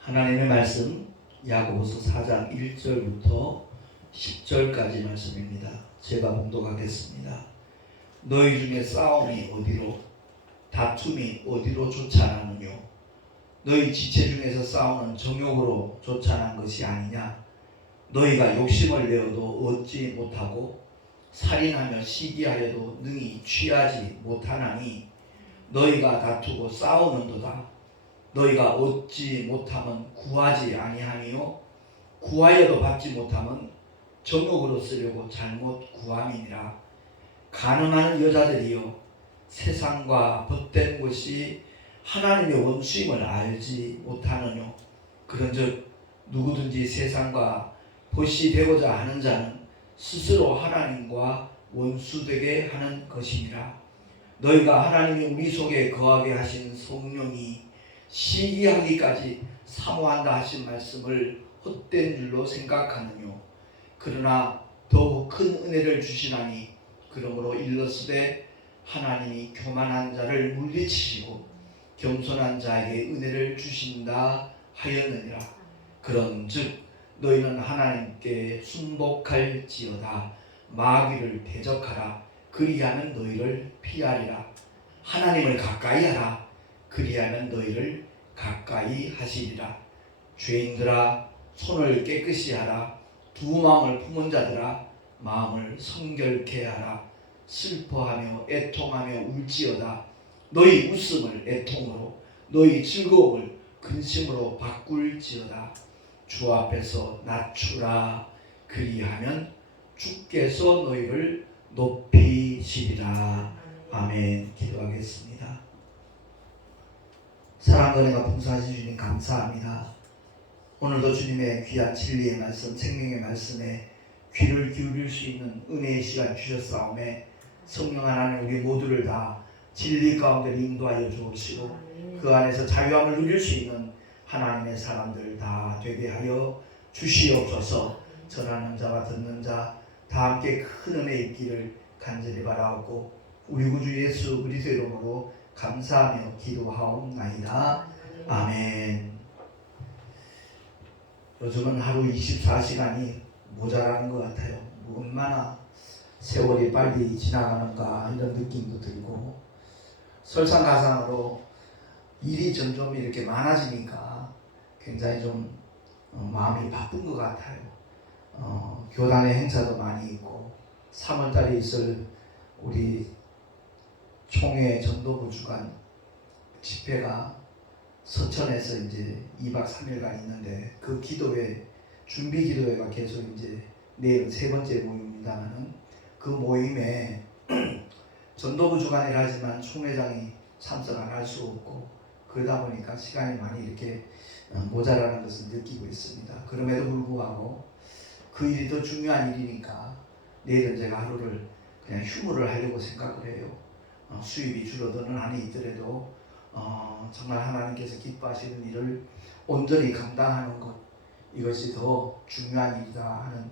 하나님의 말씀 야고보서 4장 1절부터 10절까지 말씀입니다. 제가 봉독하겠습니다. 너희 중에 싸움이 어디로 다툼이 어디로 쫓아나느뇨? 너희 지체 중에서 싸우는 정욕으로 쫓아난 것이 아니냐? 너희가 욕심을 내어도 얻지 못하고 살인하며 시기하여도 능히 취하지 못하나니 너희가 다투고 싸우는도다. 너희가 얻지 못하면 구하지 아니하니요 구하여도 받지 못하면 정욕으로 쓰려고 잘못 구함이니라. 가늠하는 여자들이여 세상과 벗된 것이 하나님의 원수임을 알지 못하느뇨? 그런즉 누구든지 세상과 벗이 되고자 하는 자는 스스로 하나님과 원수되게 하는 것이니라. 너희가 하나님이 우리 속에 거하게 하신 성령이 시기하기까지 사모한다 하신 말씀을 헛된 줄로 생각하느뇨? 그러나 더욱 큰 은혜를 주시나니 그러므로 일렀으되 하나님이 교만한 자를 물리치시고 겸손한 자에게 은혜를 주신다 하였느니라. 그런즉 너희는 하나님께 순복할지어다. 마귀를 대적하라. 그리하면 너희를 피하리라. 하나님을 가까이 하라. 그리하면 너희를 가까이 하시리라. 죄인들아 손을 깨끗이 하라. 두 마음을 품은 자들아 마음을 성결케 하라. 슬퍼하며 애통하며 울지어다. 너희 웃음을 애통으로 너희 즐거움을 근심으로 바꿀지어다. 주 앞에서 낮추라. 그리하면 주께서 너희를 높이시리라. 아멘. 기도하겠습니다. 사랑과 은혜가 풍성하신 주님 감사합니다. 오늘도 주님의 귀한 진리의 말씀, 생명의 말씀에 귀를 기울일 수 있는 은혜의 시간 주셨사오매 성령 하나님 우리 모두를 다 진리 가운데 인도하여 주옵시고 그 안에서 자유함을 누릴 수 있는 하나님의 사람들 다 되게 하여 주시옵소서. 전하는 자와 듣는 자 다 함께 큰 은혜 있기를 간절히 바라옵고 우리 구주 예수 그리스도 이름으로 감사하며 기도하옵나이다. 아멘. 요즘은 하루 24시간이 모자라는 것 같아요. 얼마나 세월이 빨리 지나가는가 이런 느낌도 들고 설상가상으로 일이 점점 이렇게 많아지니까 굉장히 좀 마음이 바쁜 것 같아요. 교단의 행사도 많이 있고 3월달에 있을 우리 총회 전도부 주간 집회가 서천에서 이제 2박 3일간 있는데 그 기도회 준비 기도회가 계속 이제 내일 세 번째 모임입니다만은 그 모임에 전도부 주간이라 하지만 총회장이 참석 안 할 수 없고 그러다 보니까 시간이 많이 이렇게 모자라는 것을 느끼고 있습니다. 그럼에도 불구하고 그 일이 더 중요한 일이니까 내일은 제가 하루를 그냥 휴무를 하려고 생각을 해요. 수입이 줄어드는 한이 있더라도 정말 하나님께서 기뻐하시는 일을 온전히 감당하는 것 이것이 더 중요한 일이다 하는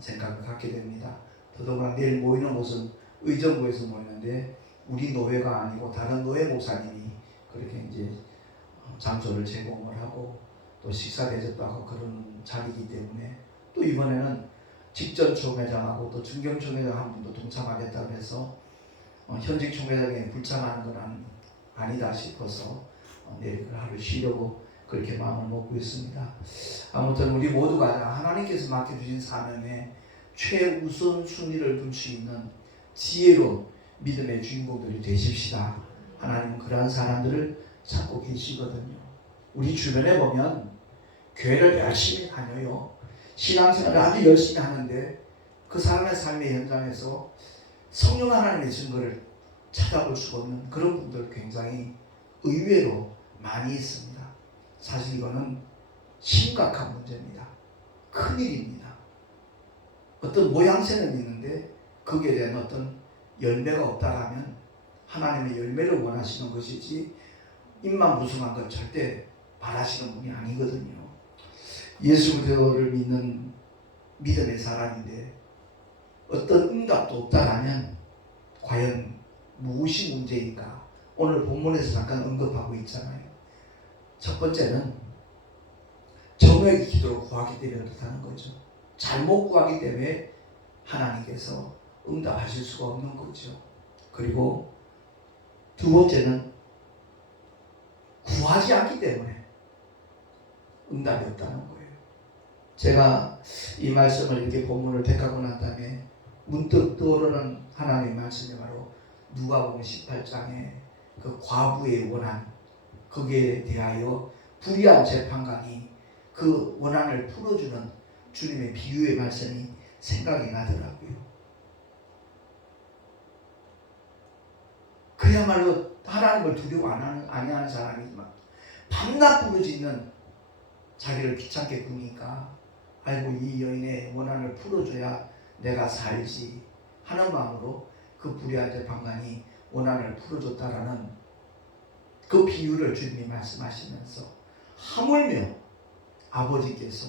생각을 갖게 됩니다. 더더구나 내일 모이는 곳은 의정부에서 모이는데 우리 노회가 아니고 다른 노회 목사님이 그렇게 이제 장소를 제공을 하고 또 식사 대접도 하고 그런 자리이기 때문에 또 이번에는 직전 총회장하고 또 중경 총회장 한 분도 동참하겠다고 해서 현직 총회장에 불참하는 건 아니다 싶어서 내일 하루 쉬려고 그렇게 마음을 먹고 있습니다. 아무튼 우리 모두가 하나님께서 맡겨주신 사명에 최우선 순위를 둘 수 있는 지혜로운 믿음의 주인공들이 되십시다. 하나님은 그러한 사람들을 찾고 계시거든요. 우리 주변에 보면 교회를 열심히 다녀요. 신앙생활을 아주 열심히 하는데 그 사람의 삶의 현장에서 성령 하나님의 증거를 찾아볼 수가 없는 그런 분들 굉장히 의외로 많이 있습니다. 사실 이거는 심각한 문제입니다. 큰일입니다. 어떤 모양새는 있는데 거기에 대한 어떤 열매가 없다 하면 하나님의 열매를 원하시는 것이지 입만 무성한 건 절대 바라시는 분이 아니거든요. 예수 그리스도를 믿는 믿음의 사람인데 어떤 응답도 없다라면 과연 무엇이 문제인가? 오늘 본문에서 잠깐 언급하고 있잖아요. 첫 번째는 정액의 기도로 구하기 때문에 그렇다는 거죠. 잘못 구하기 때문에 하나님께서 응답하실 수가 없는 거죠. 그리고 두 번째는 구하지 않기 때문에 응답이 없다는 거예요. 제가 이 말씀을 이렇게 본문을 택하고 난 다음에 문득 떠오르는 하나님의 말씀이 바로 누가복음 18장에 그 과부의 원한, 거기에 대하여 불의한 재판관이 그 원한을 풀어주는 주님의 비유의 말씀이 생각이 나더라고요. 그야말로 하나님을 두려워 아니하는 사람이지만 밤낮 부르짖는 자기를 귀찮게 구니까 아이고 이 여인의 원한을 풀어줘야 내가 살지 하는 마음으로 그 불의한 재판관이 원한을 풀어줬다라는 그 비유를 주님이 말씀하시면서 하물며 아버지께서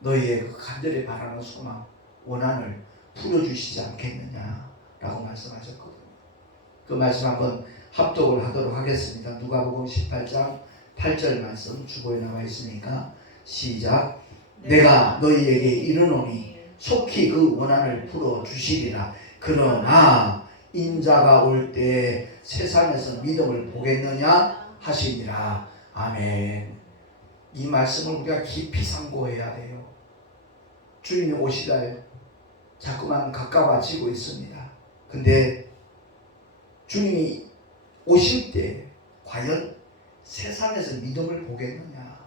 너희의 그 간절히 바라는 소망 원한을 풀어주시지 않겠느냐라고 말씀하셨거든요. 그 말씀 한번 합독을 하도록 하겠습니다. 누가복음 18장 8절 말씀 주보에 나와 있으니까 시작. 내가 너희에게 이르노니 속히 그 원한을 풀어주시리라. 그러나 인자가 올 때 세상에서 믿음을 보겠느냐 하시니라. 아멘. 이 말씀을 우리가 깊이 상고해야 돼요. 주님이 오실 날 자꾸만 가까워지고 있습니다. 근데 주님이 오실 때 과연 세상에서 믿음을 보겠느냐?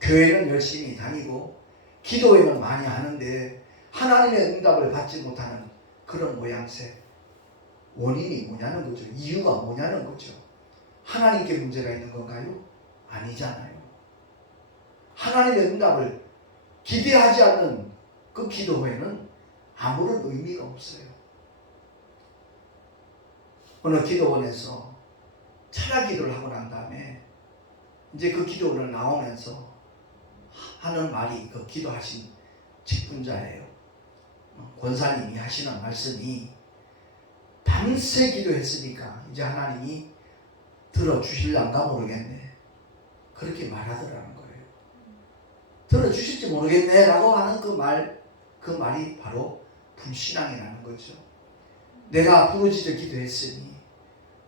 교회는 열심히 다니고 기도회는 많이 하는데 하나님의 응답을 받지 못하는 그런 모양새. 원인이 뭐냐는 거죠. 이유가 뭐냐는 거죠. 하나님께 문제가 있는 건가요? 아니잖아요. 하나님의 응답을 기대하지 않는 그 기도회는 아무런 의미가 없어요. 어느 기도원에서 찬양 기도를 하고 난 다음에 이제 그 기도원을 나오면서 하는 말이 그 기도하신 직분자예요. 권사님이 하시는 말씀이 밤새 기도했으니까 이제 하나님이 들어주실란가 모르겠네. 그렇게 말하더라는 거예요. 들어주실지 모르겠네 라고 하는 그 말이 바로 불신앙이라는 거죠. 내가 부르짖어 기도했으니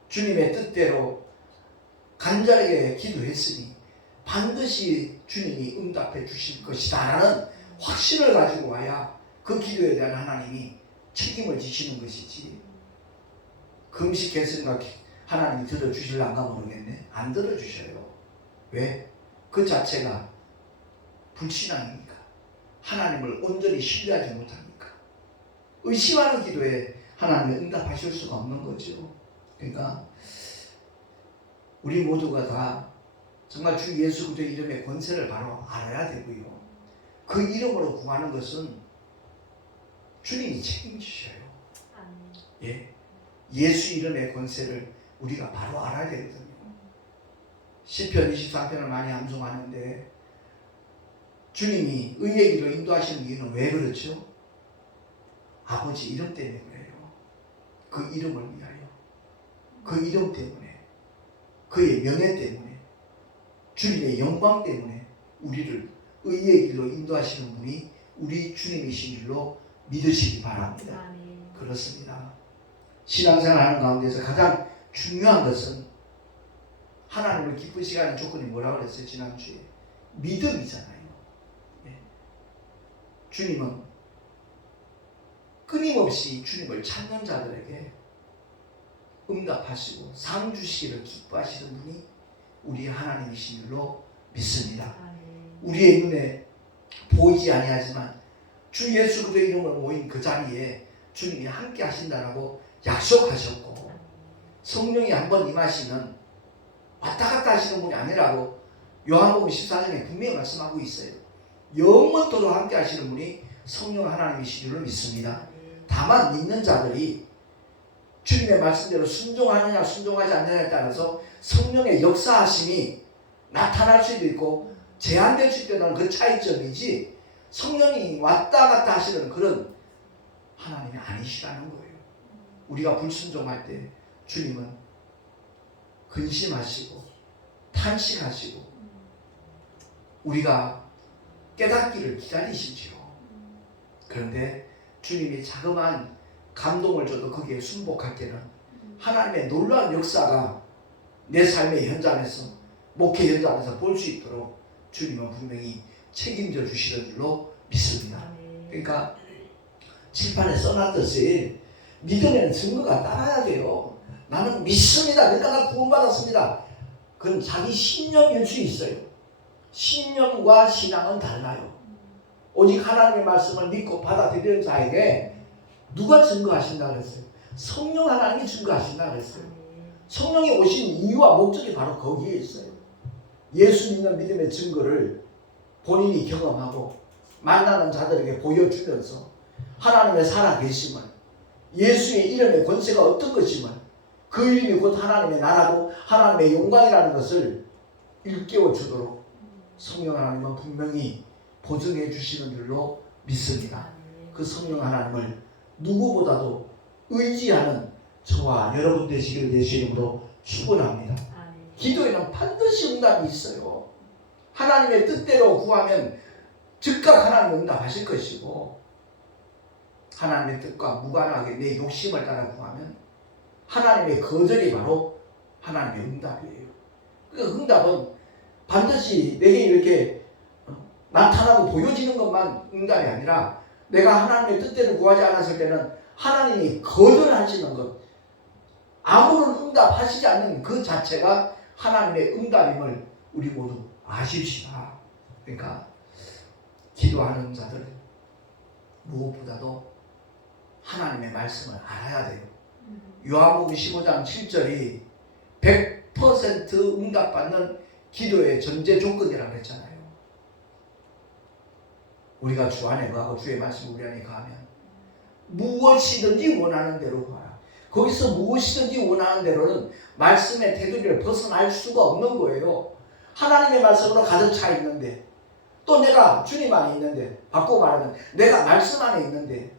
주님의 뜻대로 간절하게 기도했으니 반드시 주님이 응답해 주실 것이다 라는 확신을 가지고 와야 그 기도에 대한 하나님이 책임을 지시는 것이지. 금식했으니까 하나님이 들어주실란가 모르겠네. 안 들어주셔요. 왜? 그 자체가 불신앙이니까. 하나님을 온전히 신뢰하지 못하니까. 의심하는 기도에 하나님이 응답하실 수가 없는 거죠. 그러니까 우리 모두가 다 정말 주 예수 그리스도의 이름의 권세를 바로 알아야 되고요. 그 이름으로 구하는 것은 주님이 책임지셔요. 예. 예수 이름의 권세를 우리가 바로 알아야 되거든요. 시편 23편을 많이 암송하는데 주님이 의의 길로 인도하시는 이유는 왜 그렇죠? 아버지 이름 때문에 그래요. 그 이름을 위하여. 그 이름 때문에. 그의 명예 때문에. 주님의 영광 때문에 우리를 의의 길로 인도하시는 분이 우리 주님이신 줄로 믿으시기 바랍니다. 아멘. 그렇습니다. 신앙생활하는 가운데서 가장 중요한 것은 하나님을 기쁘시게 하는 조건이 뭐라고 그랬어요? 지난주에 믿음이잖아요. 네. 주님은 끊임없이 주님을 찾는 자들에게 응답하시고 상 주시기를 기뻐하시는 분이 우리 하나님이신 줄로 믿습니다. 우리의 눈에 보이지 아니하지만 주 예수 그리스도의 이름으로 모인 그 자리에 주님이 함께 하신다라고 약속하셨고 성령이 한번 임하시면 왔다 갔다 하시는 분이 아니라고 요한복음 14장에 분명히 말씀하고 있어요. 영원토록 함께 하시는 분이 성령 하나님이신 줄로 믿습니다. 다만 믿는 자들이 주님의 말씀대로 순종하느냐 순종하지 않느냐에 따라서 성령의 역사하심이 나타날 수도 있고 제한될 수 있다는 그 차이점이지 성령이 왔다 갔다 하시는 그런 하나님이 아니시라는 거예요. 우리가 불순종할 때 주님은 근심하시고 탄식하시고 우리가 깨닫기를 기다리시지요. 그런데 주님이 자그마한 감동을 줘도 거기에 순복할 때는 하나님의 놀라운 역사가 내 삶의 현장에서, 목회 현장에서 볼 수 있도록 주님은 분명히 책임져 주시는 줄로 믿습니다. 그러니까 칠판에 써놨듯이 믿음에는 증거가 따라야 돼요. 나는 믿습니다. 그러니까 나 구원받았습니다. 그건 자기 신념일 수 있어요. 신념과 신앙은 달라요. 오직 하나님의 말씀을 믿고 받아들이는 자에게 누가 증거하신다 그랬어요? 성령 하나님이 증거하신다 그랬어요. 성령이 오신 이유와 목적이 바로 거기에 있어요. 예수 믿는 믿음의 증거를 본인이 경험하고 만나는 자들에게 보여주면서 하나님의 살아계심을, 예수의 이름의 권세가 어떤 것임을, 그 이름이 곧 하나님의 나라고 하나님의 영광이라는 것을 일깨워 주도록 성령 하나님은 분명히 보증해 주시는 줄로 믿습니다. 그 성령 하나님을 누구보다도 의지하는 저와 여러분 되시기를 예수 이름으로 축원합니다. 기도에는 반드시 응답이 있어요. 하나님의 뜻대로 구하면 즉각 하나님 응답하실 것이고, 하나님의 뜻과 무관하게 내 욕심을 따라 구하면 하나님의 거절이 바로 하나님의 응답이에요. 그 응답은 반드시 내게 이렇게 나타나고 보여지는 것만 응답이 아니라, 내가 하나님의 뜻대로 구하지 않았을 때는 하나님이 거절하시는 것, 아무런 응답하시지 않는 그 자체가 하나님의 응답임을 우리 모두 아십시다. 그러니까 기도하는 자들 무엇보다도 하나님의 말씀을 알아야 돼요. 요한복음 15장 7절이 100% 응답받는 기도의 전제 조건이라고 했잖아요. 우리가 주 안에 거하고 주의 말씀 우리 안에 거하면 무엇이든지 원하는 대로 구하라. 거기서 무엇이든지 원하는 대로는 말씀의 테두리를 벗어날 수가 없는 거예요. 하나님의 말씀으로 가득 차 있는데, 또 내가 주님 안에 있는데, 바꾸고 말하면 내가 말씀 안에 있는데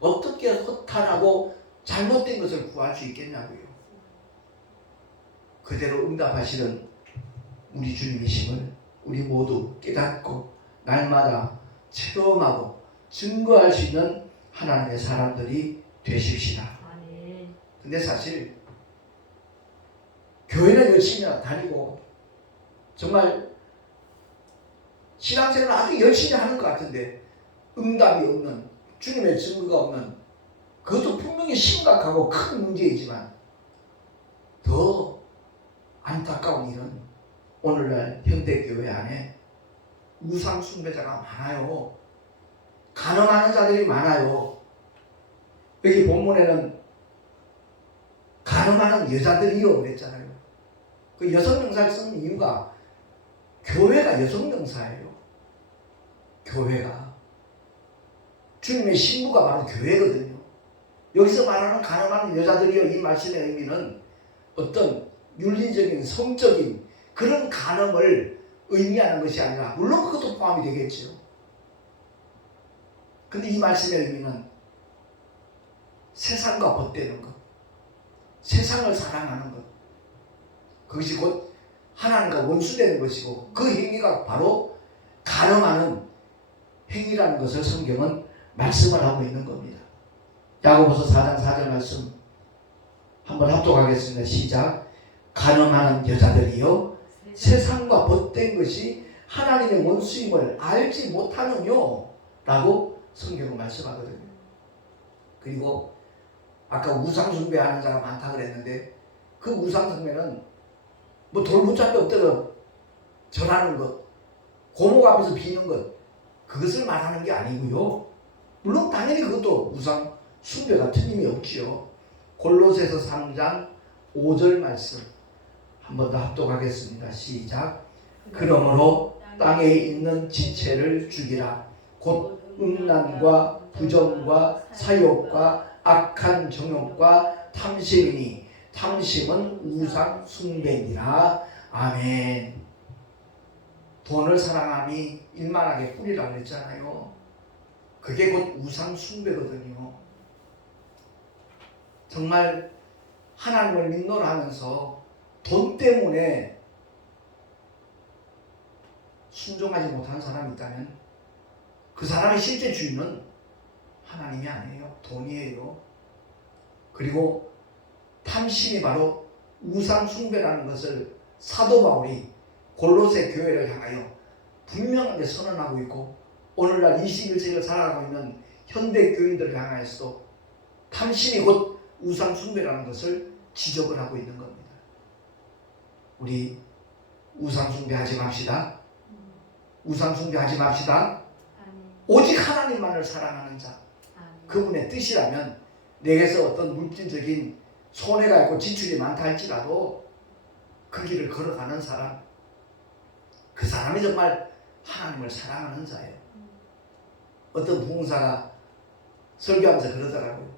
어떻게 허탄하고 잘못된 것을 구할 수 있겠냐고요. 그대로 응답하시는 우리 주님이심을 우리 모두 깨닫고 날마다 체험하고 증거할 수 있는 하나님의 사람들이 되십시다. 근데 사실 교회는 열심히 다니고 정말 신앙생활을 아주 열심히 하는 것 같은데 응답이 없는, 주님의 증거가 없는, 그것도 분명히 심각하고 큰 문제이지만 더 안타까운 일은 오늘날 현대교회 안에 우상 숭배자가 많아요. 간음하는 자들이 많아요. 여기 본문에는 간음하는 여자들이요 그랬잖아요. 그 여성명사를 쓰는 이유가 교회가 여성명사예요. 교회가 주님의 신부가 바로 교회거든요. 여기서 말하는 간음하는 여자들이요, 이 말씀의 의미는 어떤 윤리적인 성적인 그런 간음을 의미하는 것이 아니라, 물론 그것도 포함이 되겠죠. 근데 이 말씀의 의미는 세상과 벗되는 것, 세상을 사랑하는 것, 그것이 곧 하나님과 원수되는 것이고, 그 행위가 바로 간음하는 행위라는 것을 성경은 말씀을 하고 있는 겁니다. 야고보서 4장 4절 말씀 한번 합독하겠습니다. 시작. 간음하는 여자들이요 세상과 벗된 것이 하나님의 원수임을 알지 못하느뇨 라고 성경은 말씀하거든요. 그리고 아까 우상숭배하는 자가 많다 그랬는데, 그 우상숭배는 뭐 돌붙잡이 없다고 절하는 것, 고목 앞에서 비는 것, 그것을 말하는 게 아니고요. 물론 당연히 그것도 우상숭배가 틀림이 없지요. 골로새서 3장 5절 말씀 한 번 더 합독하겠습니다. 시작. 그러므로 땅에 있는 지체를 죽이라. 곧 음란과 부정과 사욕과 악한 정욕과 탐심이니 탐심은 우상 숭배니라. 아멘. 돈을 사랑함이 일만하게 뿌리라 그랬잖아요. 그게 곧 우상 숭배거든요. 정말 하나님을 믿노라 하면서 돈 때문에 순종하지 못한 사람이 있다면 그 사람의 실제 주인은 하나님이 아니에요. 돈이에요. 그리고 탐심이 바로 우상 숭배라는 것을 사도 바울이 골로새 교회를 향하여 분명하게 선언하고 있고, 오늘날 21세기를 살아가고 있는 현대 교인들을 향하여서도 탐심이 곧 우상 숭배라는 것을 지적을 하고 있는 겁니다. 우리 우상 숭배하지 맙시다. 우상 숭배하지 맙시다. 오직 하나님만을 사랑하는 자, 그분의 뜻이라면 내게서 어떤 물질적인 손해가 있고 지출이 많다 할지라도 그 길을 걸어가는 사람, 그 사람이 정말 하나님을 사랑하는 자예요. 어떤 부흥사가 설교하면서 그러더라고요.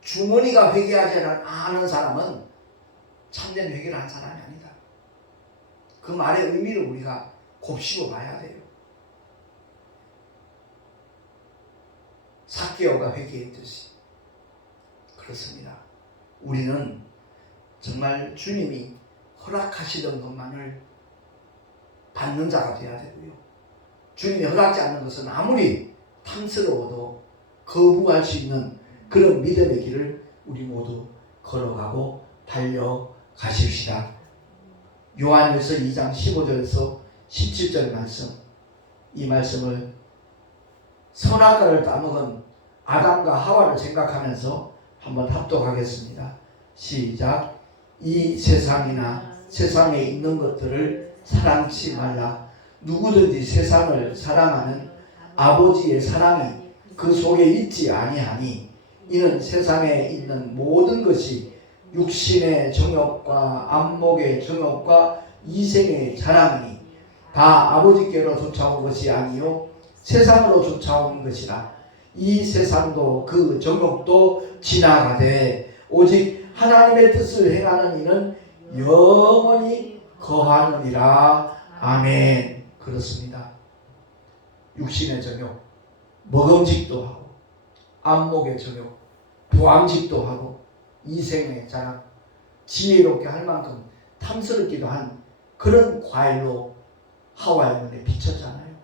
주머니가 회개하지 않은 사람은 참된 회개를 한 사람이 아니다. 그 말의 의미를 우리가 곱씹어 봐야 돼요. 삭개오가 회개했듯이 그렇습니다. 우리는 정말 주님이 허락하시던 것만을 받는 자가 되어야 되고요. 주님이 허락지 않는 것은 아무리 탐스러워도 거부할 수 있는 그런 믿음의 길을 우리 모두 걸어가고 달려가십시다. 요한일서 2장 15절에서 17절 말씀, 이 말씀을 선악과를 따먹은 아담과 하와를 생각하면서 한번 합독하겠습니다. 시작. 이 세상이나 세상에 있는 것들을 사랑치 말라. 누구든지 세상을 사랑하는 아버지의 사랑이 그 속에 있지 아니하니 이는 세상에 있는 모든 것이 육신의 정욕과 안목의 정욕과 이생의 자랑이니 다 아버지께로 쫓아온 것이 아니요 세상으로 쫓아온 것이라. 이 세상도 그 정욕도 지나가되 오직 하나님의 뜻을 행하는 이는 영원히 거하느니라. 아멘. 그렇습니다. 육신의 정욕, 먹음직도 하고 안목의 정욕, 부함직도 하고 이생의 자랑, 지혜롭게 할 만큼 탐스럽기도 한 그런 과일로 하와의 눈에 비쳤잖아요.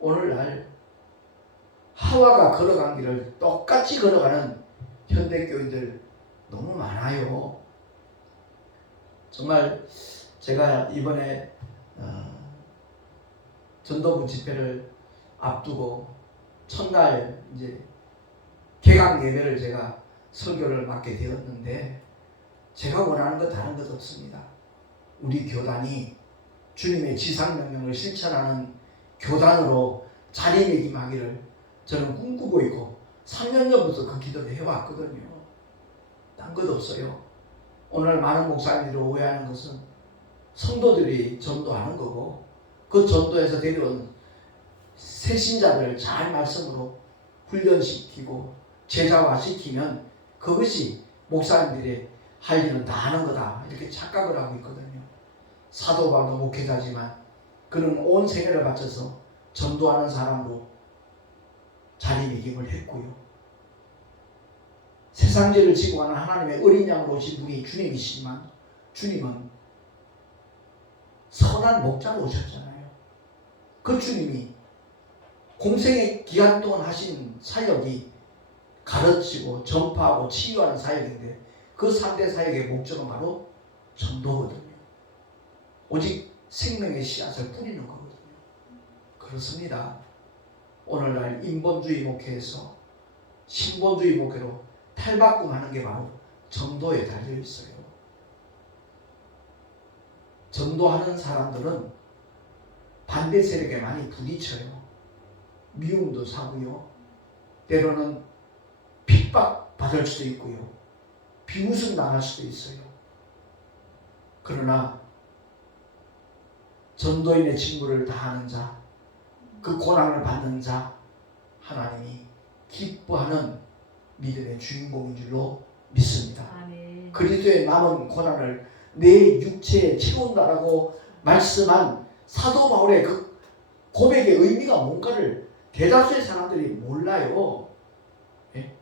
오늘날 하와가 걸어간 길을 똑같이 걸어가는 현대교인들 너무 많아요. 정말 제가 이번에 전도부 집회를 앞두고 첫날 이제 개강 예배를 제가 설교를 맡게 되었는데, 제가 원하는 것 다른 것 없습니다. 우리 교단이 주님의 지상명령을 실천하는 교단으로 자리매김하기를 저는 꿈꾸고 있고 3년 전부터 그 기도를 해왔거든요. 딴 것 없어요. 오늘 많은 목사님들이 오해하는 것은 성도들이 전도하는 거고, 그 전도에서 데려온 새신자들을 잘 말씀으로 훈련시키고 제자화시키면 그것이 목사님들이 할 일은 다 하는 거다, 이렇게 착각을 하고 있거든요. 사도 바울도 목회자지만 그는 온 생애를 바쳐서 전도하는 사람으로 자리매김을 했고요. 세상죄를 지고 가는 하나님의 어린 양으로 오신 분이 주님이시지만 주님은 선한 목자로 오셨잖아요. 그 주님이 공생의 기간 동안 하신 사역이 가르치고 전파하고 치유하는 사역인데, 그 3대 사역의 목적은 바로 전도거든요. 오직 생명의 씨앗을 뿌리는 거거든요. 그렇습니다. 오늘날 인본주의 목회에서 신본주의 목회로 탈바꿈하는 게 바로 전도에 달려 있어요. 전도하는 사람들은 반대 세력에 많이 부딪혀요. 미움도 사고요. 때로는 핍박받을 수도 있고요. 비웃음 당할 수도 있어요. 그러나 전도인의 직무를 다하는 자, 그 고난을 받는 자, 하나님이 기뻐하는 믿음의 주인공인 줄로 믿습니다. 아멘. 그리스도의 남은 고난을 내 육체에 채운다라고 말씀한 사도 바울의 그 고백의 의미가 뭔가를 대다수의 사람들이 몰라요. 예?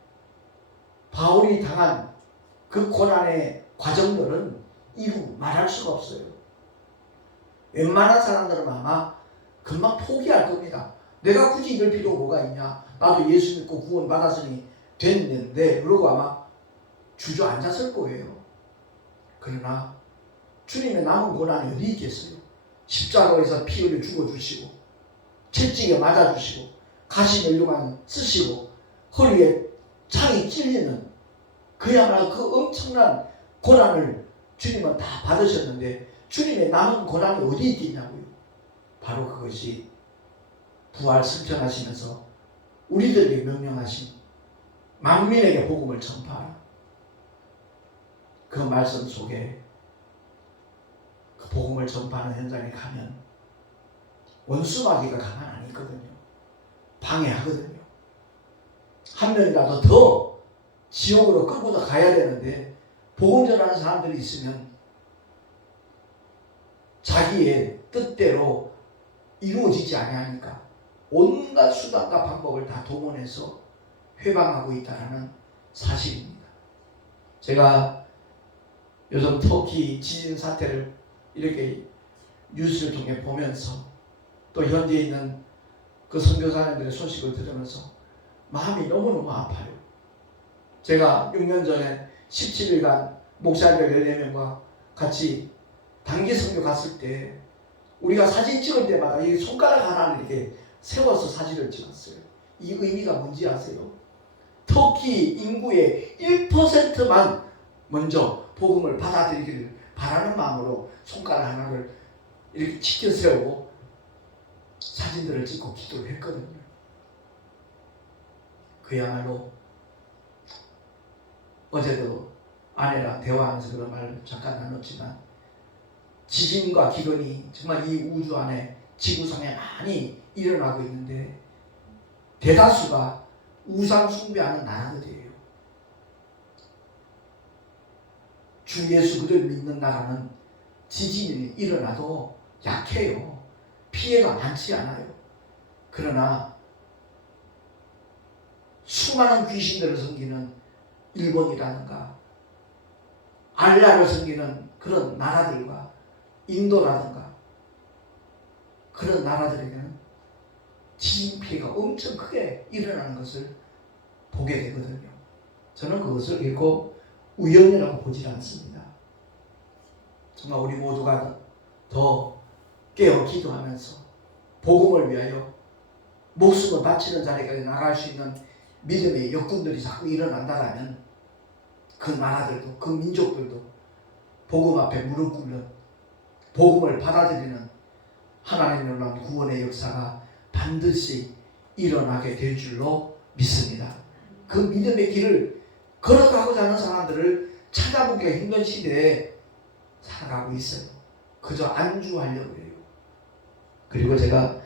바울이 당한 그 고난의 과정들은 이루 말할 수가 없어요. 웬만한 사람들은 아마 금방 포기할 겁니다. 내가 굳이 이럴 필요 뭐가 있냐? 나도 예수 믿고 구원 받았으니 됐는데, 그러고 아마 주저앉았을 거예요. 그러나 주님의 남은 고난이 어디 있겠어요? 십자가에서 피 흘려 죽어주시고, 채찍에 맞아주시고, 가시면류관 쓰시고, 허리에 창이 찔리는 그야말로 그 엄청난 고난을 주님은 다 받으셨는데, 주님의 남은 고난이 어디 있겠냐고요. 바로 그것이 부활 승천하시면서 우리들에게 명령하신 만민에게 복음을 전파하라. 그 말씀 속에 그 복음을 전파하는 현장에 가면 원수마귀가 가만 안 있거든요. 방해하거든요. 한 명이라도 더 지옥으로 끌고 더 가야 되는데, 복음 전하는 사람들이 있으면 자기의 뜻대로 이루어지지 아니하니까 온갖 수단과 방법을 다 동원해서 회방하고 있다는 사실입니다. 제가 요즘 터키 지진 사태를 이렇게 뉴스를 통해 보면서, 또 현지에 있는 그 선교사님들의 소식을 들으면서 마음이 너무너무 아파요. 제가 6년 전에 17일간 목사님들 14명과 같이 단기 선교 갔을 때, 우리가 사진 찍을 때마다 이 손가락 하나를 이렇게 세워서 사진을 찍었어요. 이 의미가 뭔지 아세요? 터키 인구의 1%만 먼저 복음을 받아들이기를 바라는 마음으로 손가락 하나를 이렇게 치켜 세우고 사진들을 찍고 기도를 했거든요. 그야말로 어제도 아내랑 대화하면서 그런 말을 잠깐 나눴지만, 지진과 기근이 정말 이 우주 안에 지구상에 많이 일어나고 있는데, 대다수가 우상 숭배하는 나라들이에요. 주 예수 그를 믿는 나라는 지진이 일어나도 약해요. 피해가 많지 않아요. 그러나 수많은 귀신들을 섬기는 일본이라든가 알라를 섬기는 그런 나라들과 인도라든가 그런 나라들에게는 지진 피해가 엄청 크게 일어나는 것을 보게 되거든요. 저는 그것을 결코 우연이라고 보지 않습니다. 정말 우리 모두가 더 깨어 기도하면서 복음을 위하여 목숨을 바치는 자리까지 나갈 수 있는 믿음의 역군들이 자꾸 일어난다면, 그 나라들도 그 민족들도 복음 앞에 무릎 꿇는, 복음을 받아들이는 하나님의 놀라운 구원의 역사가 반드시 일어나게 될 줄로 믿습니다. 그 믿음의 길을 걸어가고자 하는 사람들을 찾아보기가 힘든 시대에 살아가고 있어요. 그저 안주하려고 해요. 그리고 제가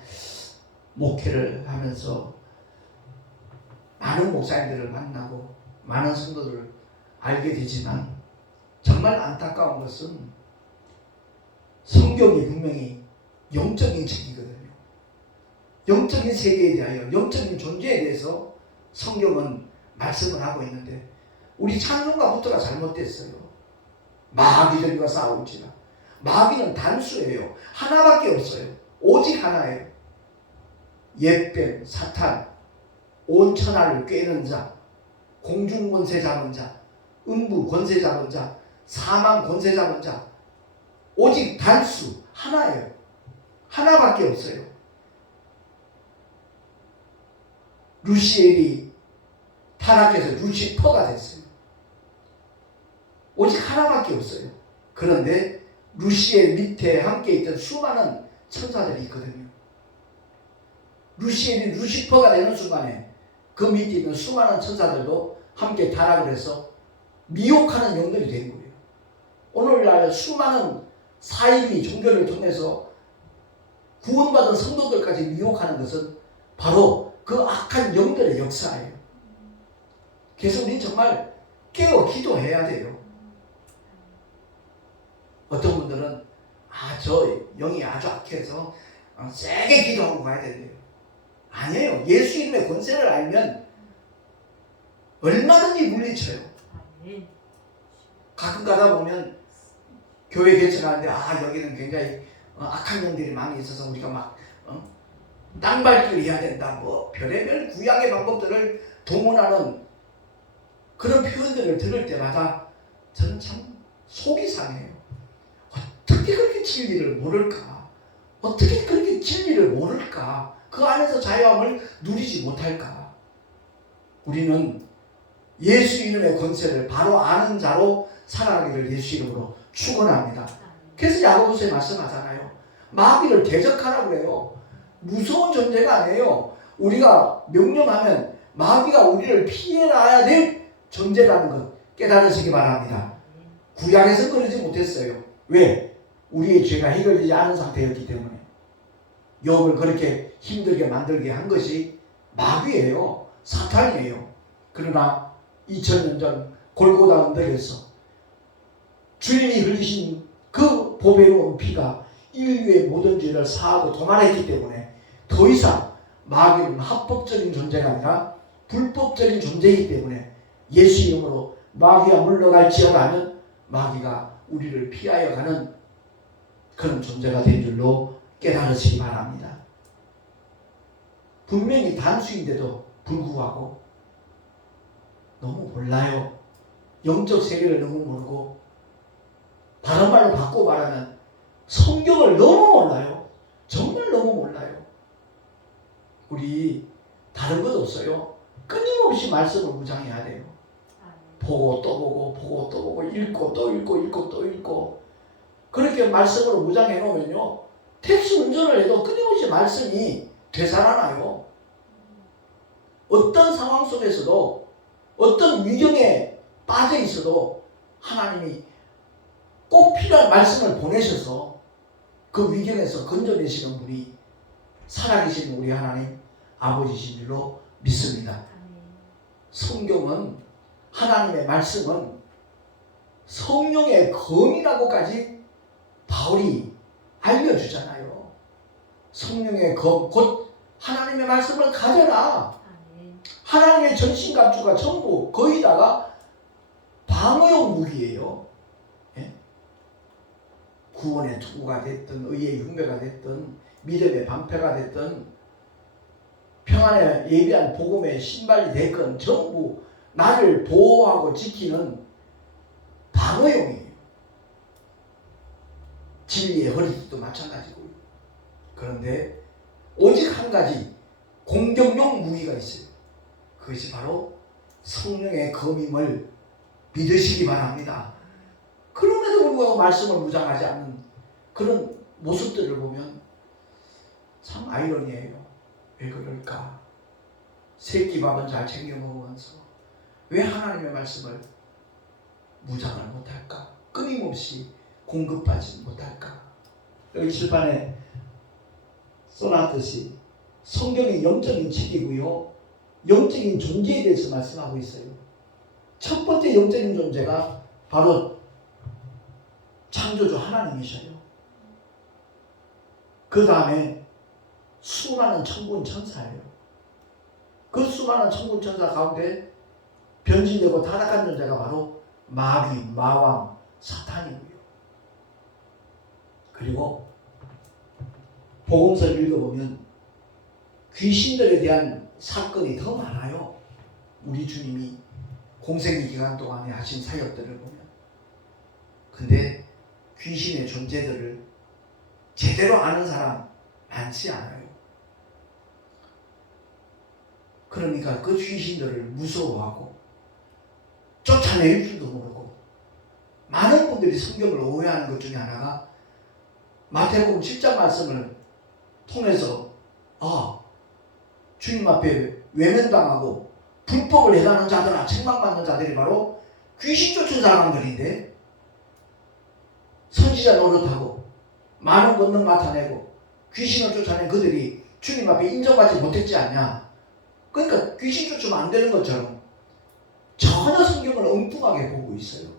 목회를 하면서 많은 목사님들을 만나고 많은 성도들을 알게 되지만, 정말 안타까운 것은 성경이 분명히 영적인 책이거든요. 영적인 세계에 대하여, 영적인 존재에 대해서 성경은 말씀을 하고 있는데, 우리 찬송가부터가 잘못됐어요. 마귀들과 싸울지라. 마귀는 단수예요. 하나밖에 없어요. 오직 하나예요. 옛뱀, 사탄, 온 천하를 꿰는 자, 공중 권세 잡은 자, 음부 권세 잡은 자, 사망 권세 잡은 자, 오직 단수 하나예요. 하나밖에 없어요. 루시엘이 타락해서 루시퍼가 됐어요. 오직 하나밖에 없어요. 그런데 루시엘 밑에 함께 있던 수많은 천사들이 있거든요. 루시엘이 루시퍼가 되는 순간에 그 밑에 있는 수많은 천사들도 함께 타락을 해서 미혹하는 영들이 된 거예요. 오늘날 수많은 사이비 종교를 통해서 구원받은 성도들까지 미혹하는 것은 바로 그 악한 영들의 역사예요. 그래서 우리는 정말 깨어 기도해야 돼요. 어떤 분들은 저 영이 아주 악해서 세게 기도하고 가야 된대요. 아니에요. 예수 이름의 권세를 알면 얼마든지 물리쳐요. 가끔 가다 보면 교회 개척하는데 여기는 굉장히 악한 영들이 많이 있어서 우리가 막 땅밟기를 해야 된다. 뭐 별의별 구약의 방법들을 동원하는 그런 표현들을 들을 때마다 저는 참 속이 상해요. 어떻게 그렇게 진리를 모를까? 어떻게 그렇게 진리를 모를까? 그 안에서 자유함을 누리지 못할까? 우리는 예수 이름의 권세를 바로 아는 자로 살아가기를 예수 이름으로 축원합니다. 그래서 야고보서에 말씀하잖아요. 마귀를 대적하라고 그래요. 무서운 존재가 아니에요. 우리가 명령하면 마귀가 우리를 피해놔야 될 존재라는 것 깨달으시기 바랍니다. 구약에서 그러지 못했어요. 왜? 우리의 죄가 해결되지 않은 상태였기 때문에. 욥을 그렇게 힘들게 만들게 한 것이 마귀예요. 사탄이에요. 그러나 2000년 전 골고다 언덕에서 주님이 흘리신 그 보배로운 피가 인류의 모든 죄를 사하고 도말했기 때문에 더 이상 마귀는 합법적인 존재가 아니라 불법적인 존재이기 때문에 예수 이름으로 마귀가 물러갈지어다 하면 마귀가 우리를 피하여 가는 그런 존재가 된 줄로 깨달으시기 바랍니다. 분명히 단수인데도 불구하고 너무 몰라요. 영적 세계를 너무 모르고 다른 말로 바꿔 말하면 성경을 너무 몰라요. 정말 너무 몰라요. 우리 다른 것 없어요. 끊임없이 말씀을 묵상해야 돼요. 보고 또 보고 보고 또 보고 읽고 또 읽고 읽고 또 읽고 그렇게 말씀으로 묵상해 놓으면요. 택시 운전을 해도 끊임없이 말씀이 되살아나요. 어떤 상황 속에서도 어떤 위경에 빠져 있어도 하나님이 꼭 필요한 말씀을 보내셔서 그 위경에서 건져내시는 분이 살아계신 우리 하나님 아버지신 줄로 믿습니다. 성경은 하나님의 말씀은 성령의 검이라고까지 바울이 알려주잖아요. 성령의 검, 곧 하나님의 말씀을 가져라. 하나님의 전신갑주가 전부 거의 다가 방어용 무기예요. 예? 구원의 투구가 됐든 의의 흉배가 됐든 믿음의 방패가 됐든 평안에 예비한 복음의 신발이 됐건 전부 나를 보호하고 지키는 방어용이에요. 진리의 허리띠도 마찬가지고요. 그런데 오직 한 가지 공격용 무기가 있어요. 그것이 바로 성령의 검임을 믿으시기 바랍니다. 그럼에도 불구하고 말씀을 묵상하지 않는 그런 모습들을 보면 참 아이러니해요. 왜 그럴까? 새끼밥은 잘 챙겨 먹으면서 왜 하나님의 말씀을 묵상을 못할까? 끊임없이 공급하지 못할까? 여기 칠판에 써놨듯이 성경이 영적인 책이고요. 영적인 존재에 대해서 말씀하고 있어요. 첫 번째 영적인 존재가 바로 창조주 하나님이셔요. 그 다음에 수많은 천군 천사예요. 그 수많은 천군 천사 가운데 변신되고 타락한 존재가 바로 마귀, 마왕, 사탄이고요. 그리고 복음서를 읽어보면 귀신들에 대한 사건이 더 많아요. 우리 주님이 공생의 기간 동안에 하신 사역들을 보면. 근데 귀신의 존재들을 제대로 아는 사람 많지 않아요. 그러니까 그 귀신들을 무서워하고 쫓아낼 줄도 모르고 많은 분들이 성경을 오해하는 것 중에 하나가 마태복음 7장 말씀을 통해서 주님 앞에 외면당하고 불법을 해가는 자들아 책망받는 자들이 바로 귀신 쫓은 사람들인데 선지자 노릇하고 많은 권능 나타내고 귀신을 쫓아낸 그들이 주님 앞에 인정받지 못했지 않냐. 그러니까 귀신 쫓으면 안 되는 것처럼 전혀 성경을 엉뚱하게 보고 있어요.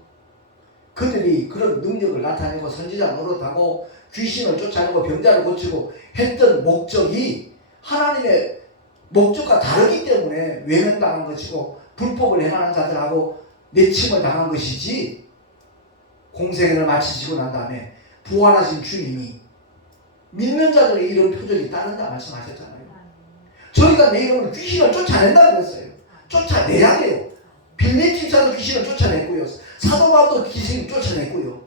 그들이 그런 능력을 나타내고 선지자 노릇하고 귀신을 쫓아내고 병자를 고치고 했던 목적이 하나님의 목적과 다르기 때문에 외면당한 것이고 불법을 행하는 자들하고 내침을 당한 것이지, 공생애를 마치시고 난 다음에 부활하신 주님이 믿는 자들의 이런 표적이 따른다 말씀하셨잖아요. 저희가 내 이름으로 귀신을 쫓아낸다 그랬어요. 쫓아내야 돼요. 빌립집사도 귀신을 쫓아냈고요. 사도 바울도 귀신을 쫓아냈고요.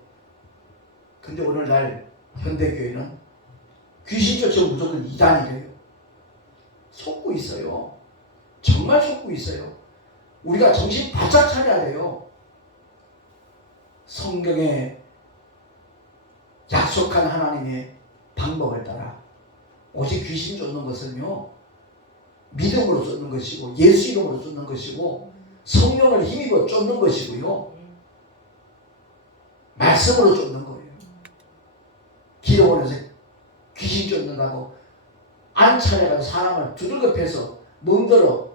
근데 오늘날 현대교회는 귀신 쫓으면 무조건 이단이래요. 속고 있어요. 정말 속고 있어요. 우리가 정신 바짝 차려야 돼요. 성경에 약속한 하나님의 방법을 따라 오직 귀신 쫓는 것은요, 믿음으로 쫓는 것이고 예수 이름으로 쫓는 것이고 성령을 힘입어 쫓는 것이고요, 말씀으로 쫓는 거예요. 기도원에서 귀신 쫓는다고 안 차려가지고 사람을 두들겨 패서 멍들어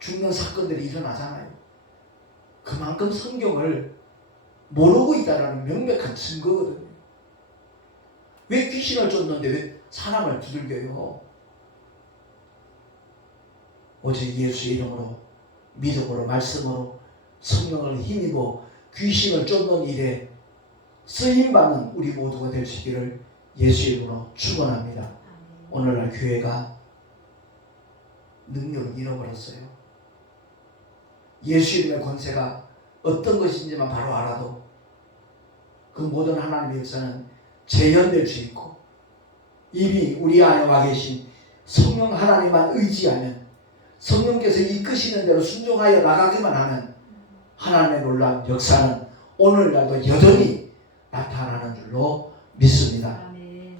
죽는 사건들이 일어나잖아요. 그만큼 성경을 모르고 있다는 명백한 증거거든요. 왜 귀신을 쫓는데 왜 사람을 두들겨요? 오직 예수의 이름으로 믿음으로 말씀으로 성령을 힘입어 귀신을 쫓는 일에 쓰임받는 우리 모두가 될 수 있기를 예수의 이름으로 축원합니다. 오늘날 교회가 능력을 잃어버렸어요. 예수 이름의 권세가 어떤 것인지만 바로 알아도 그 모든 하나님의 역사는 재현될 수 있고, 이미 우리 안에 와 계신 성령 하나님만 의지하면, 성령께서 이끄시는 대로 순종하여 나가기만 하면 하나님의 놀라운 역사는 오늘날도 여전히 나타나는 줄로 믿습니다.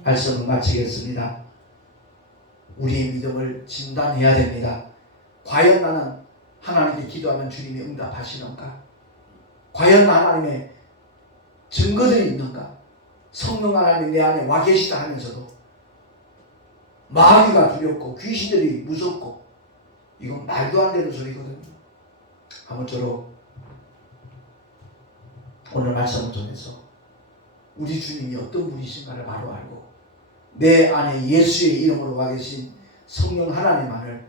말씀을 마치겠습니다. 우리의 믿음을 진단해야 됩니다. 과연 나는 하나님께 기도하면 주님이 응답하시는가? 과연 하나님의 증거들이 있는가? 성령 하나님이 내 안에 와 계시다 하면서도 마귀가 두렵고 귀신들이 무섭고, 이건 말도 안 되는 소리거든요. 아무쪼록 오늘 말씀을 통해서 우리 주님이 어떤 분이신가를 바로 알고 내 안에 예수의 이름으로 와 계신 성령 하나님만을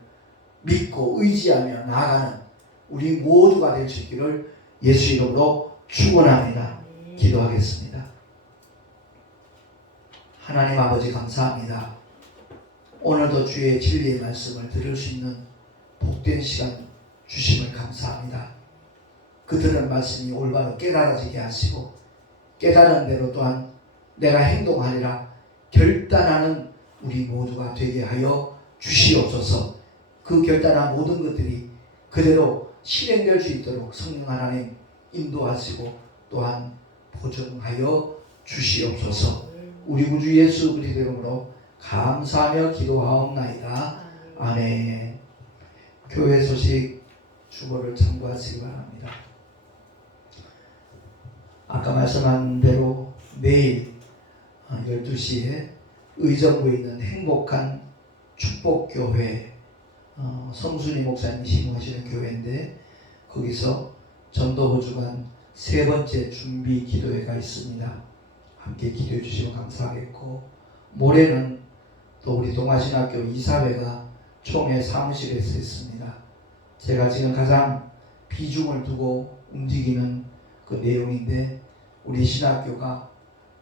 믿고 의지하며 나아가는 우리 모두가 될 수 있기를 예수 이름으로 축원합니다. 기도하겠습니다. 하나님 아버지 감사합니다. 오늘도 주의 진리의 말씀을 들을 수 있는 복된 시간 주심을 감사합니다. 그 들은 말씀이 올바로 깨달아지게 하시고 깨달은 대로 또한 내가 행동하리라 결단하는 우리 모두가 되게 하여 주시옵소서. 그 결단한 모든 것들이 그대로 실행될 수 있도록 성령 하나님 인도하시고 또한 보증하여 주시옵소서. 우리 구주 예수 그리스도 이름으로 감사하며 기도하옵나이다. 아멘. 교회 소식 주보를 참고하시기 바랍니다. 아까 말씀한 대로 내일 12시에 의정부에 있는 행복한 축복교회, 성순이 목사님이 시무하시는 교회인데 거기서 전도부 주간 세 번째 준비 기도회가 있습니다. 함께 기도해 주시면 감사하겠고, 모레는 또 우리 동아신학교 이사회가 총회 사무실에서 있습니다. 제가 지금 가장 비중을 두고 움직이는 그 내용인데, 우리 신학교가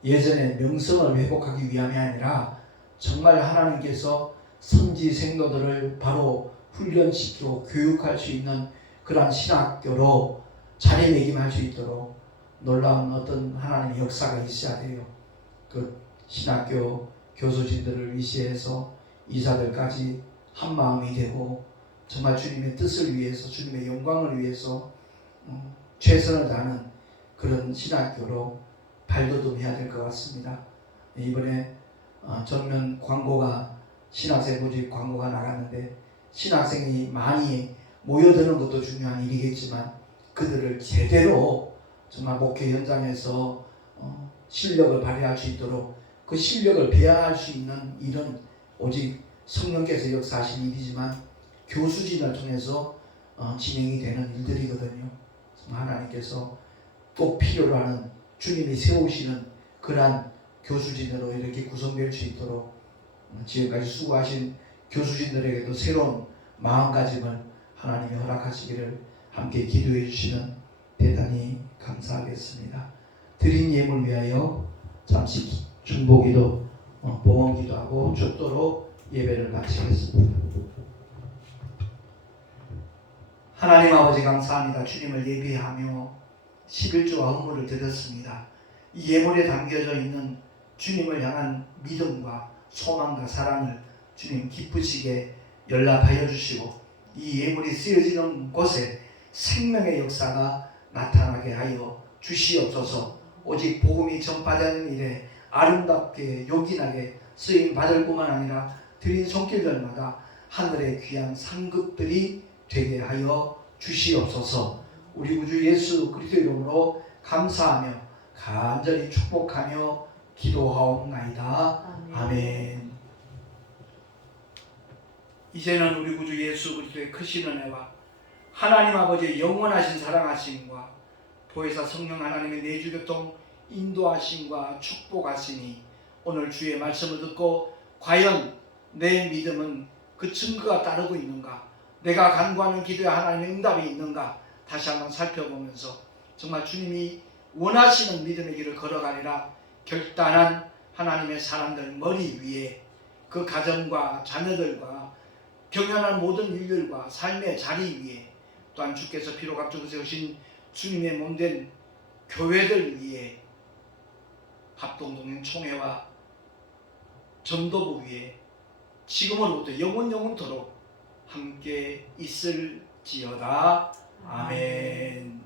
예전의 명성을 회복하기 위함이 아니라 정말 하나님께서 선지 생도들을 바로 훈련시키고 교육할 수 있는 그러한 신학교로 자리매김할 수 있도록 놀라운 어떤 하나님의 역사가 있어야 돼요. 그 신학교 교수진들을 위시해서 이사들까지 한 마음이 되고 정말 주님의 뜻을 위해서, 주님의 영광을 위해서 최선을 다하는 그런 신학교로 발돋움해야 될 것 같습니다. 이번에 전면 광고가, 신학생 모집 광고가 나갔는데 신학생이 많이 모여드는 것도 중요한 일이겠지만 그들을 제대로 정말 목회 현장에서 실력을 발휘할 수 있도록, 그 실력을 배양할 수 있는 일은 오직 성령께서 역사하신 일이지만 교수진을 통해서 진행이 되는 일들이거든요. 하나님께서 꼭 필요로 하는, 주님이 세우시는 그러한 교수진으로 이렇게 구성될 수 있도록 지금까지 수고하신 교수진들에게도 새로운 마음가짐을 하나님이 허락하시기를 함께 기도해 주시면 대단히 감사하겠습니다. 드린 예물 위하여 잠시 중보기도, 봉헌기도하고 축도로 예배를 마치겠습니다. 하나님 아버지 감사합니다. 주님을 예배하며 11조와 헌물을 드렸습니다. 이 예물에 담겨져 있는 주님을 향한 믿음과 소망과 사랑을 주님 기쁘시게 연락하여 주시고 이 예물이 쓰여지는 곳에 생명의 역사가 나타나게 하여 주시옵소서. 오직 복음이 전파되는 일에 아름답게 요긴하게 쓰임 받을 뿐만 아니라 드린 손길들마다 하늘의 귀한 상급들이 되게 하여 주시옵소서. 우리 구주 예수 그리스도 이름으로 감사하며 간절히 축복하며 기도하옵나이다. 아멘. 이제는 우리 구주 예수 그리스도의 크신 은혜와 하나님 아버지의 영원하신 사랑하심과 보혜사 성령 하나님의 내주교통 인도하심과 축복하심이 오늘 주의 말씀을 듣고 과연 내 믿음은 그 증거가 따르고 있는가, 내가 간구하는 기도에 하나님의 응답이 있는가 다시 한번 살펴보면서 정말 주님이 원하시는 믿음의 길을 걸어가리라 결단한 하나님의 사람들 머리 위에 그 가정과 자녀들과 경연한 모든 일들과 삶의 자리 위에 또한 주께서 피로 값주고 세우신 주님의 몸된 교회들 위에 합동동행 총회와 전도부 위에 지금으로부터 영원토록 함께 있을지어다. 아멘.